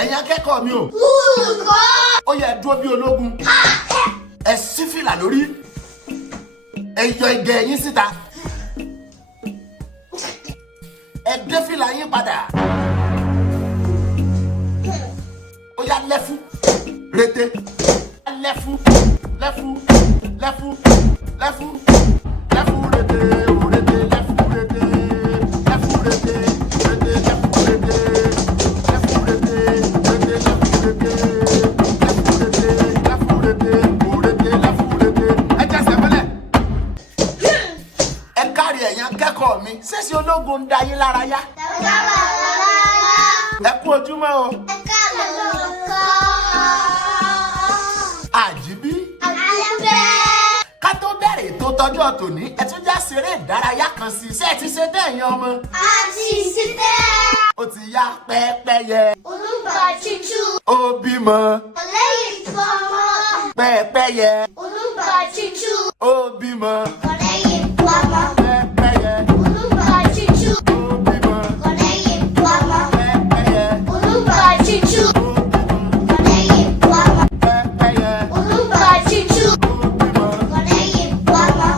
ẹ̀yin akẹ́kọ̀ọ́ mi o. Olùkọ́. Ó yẹ dúró bí ológun. Ẹ ṣí fìlà lórí. Ẹ yọ ìgẹ̀ yín síta. Ẹ dé fìlà yín padà. Ó yá lẹ́fú rete lẹ́fú lẹ́fú lẹ́fú lẹ́fú lẹ́fú rete rete lẹ́fú rete lẹ́fú rete rete lẹ́fú rete lẹ́fú rete rete lẹ́fú rete lẹ́fú rete lẹ́fú rete rete lẹ́fú rete. Ẹ jẹ́sẹ̀ mọ́lẹ̀. Ẹ kárí ẹ̀yin akẹ́kọ̀ọ́ mi ṣéṣe ológun ń da yín lára yá. Ẹ kú ojúmọ́ o. Àjíbí. Ká tó bẹ̀rẹ̀ ètò tọjọ́ tòní ẹ tún já ṣeré ìdárayá kan sí iṣẹ́ ti ṣe dẹ́yìn ọmọ. A ti ṣe bẹ́ẹ̀. Ó ti yá pẹ́pẹ́yẹ. Olúgbà tútù. Ó bímọ. Ọlẹ́yìn fọmọ. Pẹ́pẹ́yẹ. Olúgbà tútù. Ó bímọ. Ọlẹ́yìn fọmọ. Pẹ́pẹ́yẹ. Olúgbà tútù. Ó bímọ. Ọlẹ́yìn fọmọ. Pẹ́pẹ́yẹ. Olúgbà tútù. Ó bímọ. Ọlẹ́yìn fọmọ. Pẹ́pẹ́yẹ. Olúgbà tútù. Ó bímọ. Ọlẹ́yìn fọmọ.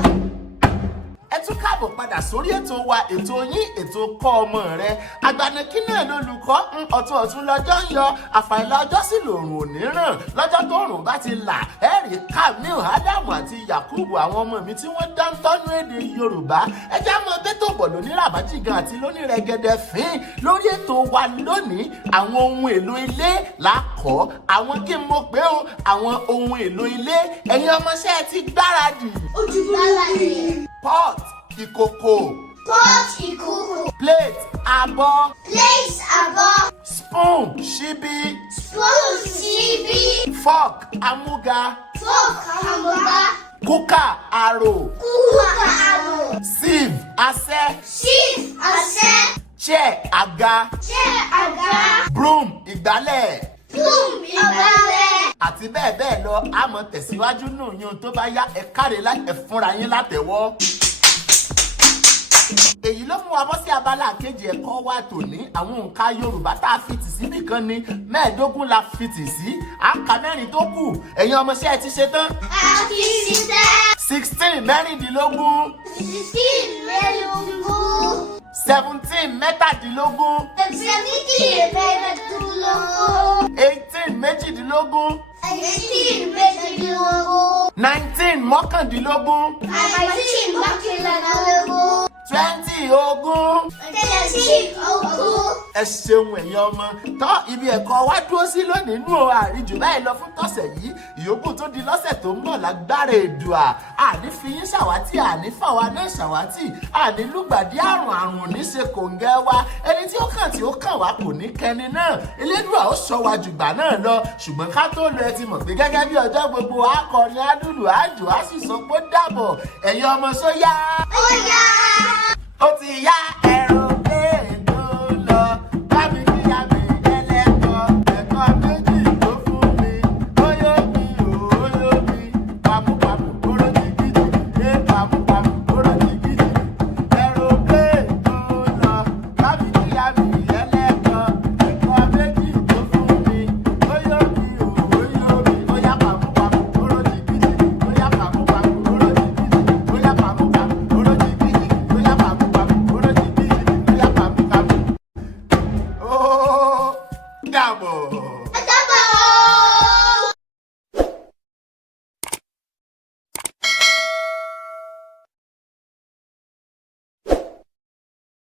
Ẹ tún káàbọ̀ padà sórí ètò wa ètò yín ètò kọ́ ọmọ rẹ. Àgbànàkí náà lolùkọ́ ọ̀tún ọ̀tún lọ́jọ́ ń yọ àfàìlà ọjọ́ sí lòrùn ò ní ràn lọ́jọ́ tó rùn bá ti là ẹ̀rí Kamil Ádámù àti Yakubu àwọn ọmọ mi tí wọ́n dá ń tọ́nu èdè Yorùbá ẹjẹ́ mọ bẹ́tò bọ̀ lóní ràbájìgàn àti lóní rẹ̀gẹ̀dẹ̀ fín lórí ètò wa lónìí àwọn ohun èlò ilé làkọ́ àwọn kí n mọ̀ pé o àwọn ohun èlò ilé ẹ̀yin ọmọọṣẹ́ ti gbáradì. Ojúbọ̀lá. Pot ìkòkò. Pot ìkòkò. Plate abọ́. Place abọ́. Spoon ṣíbí. Spoon síbí. Fork amúga. Fork àmúga. Cooker àrò. Kúkà àrò. Sieve asẹ́. Sieve àṣẹ. Chair àga. Chair àga. Broom ìgbálẹ̀. Broom ìgbálẹ̀. Àti bẹ́ẹ̀ bẹ́ẹ̀ lọ a máa tẹ̀síwájú nù yín tó bá yá ẹ káre láì ẹ fúnra yín látẹ̀wọ́. Èyí ló mú wa bọ́ sí abala kejì ẹ̀kọ́ wa tòní àwọn òǹkà Yorùbá tá a fi tì sí nìkan ni 15 la fi tì sí àǹkà 4 tó kù ẹ̀yin ọmọọṣẹ́ ti ṣe tán. A ti ṣiṣẹ́. 16 mẹ́rìndínlógún. 16 mẹ́lòógún. 17 mẹ́tàdínlógún. 17 mẹ́lòógún. 18 méjìdínlógún. 18 méjìdínlógún. 19 mọ́kàndínlógún. 19 mọ́kànlélógún. 20 ogún. 20 ogún. Ẹ ṣeun ẹ̀yin ọmọ tọ́ ibi ẹ̀kọ́ wa dúró sí lónìí nù o àríjù báyìí lọ fún tọ̀sẹ̀ yìí ìyókù tó di lọ́sẹ̀ tó ń bọ̀ lágbára Èdùà àní fi yín ṣàwátì àní fàwa náà ṣàwátì àní lùgbàdì àrùn oníṣe kòǹgẹ́ wa ẹni tí ó kàn tí ó kàn wá kò ní kẹni náà Elédùà ó sọ wa jùgbà náà lọ ṣùgbọ́n ká tó lọ ẹ ti mọ̀ pé gẹ́gẹ́ bí ọjọ́ gbogbo akọrin adúlù àjò á sì sọ pé dàbọ̀ ẹ̀yin ọmọ sóyá. Ó yá. Ó ti yá ẹ̀rọ pé ètò lọ bámi kí àmì ẹlẹ́kọ̀ọ́ ẹ̀kọ́ méjì tó fún mi óyó mi óyó mi pàmùpàmù kóró jìgìjì ẹ pàmùpàmù kóró jìgìjì ẹ̀rọ pé ètò lọ bámi kí àmì ẹlẹ́kọ̀ọ́ ẹ̀kọ́ méjì tó fún mi óyó mi óyá pàmùpàmù kóró jìgìjì óyá pàmùpàmù kóró jìgìjì óyá pàmùpàmù kóró jìgìjì óyá pàmùpàmù kóró jìgìjì óyá pàmùpàmù. Ó dàbọ̀.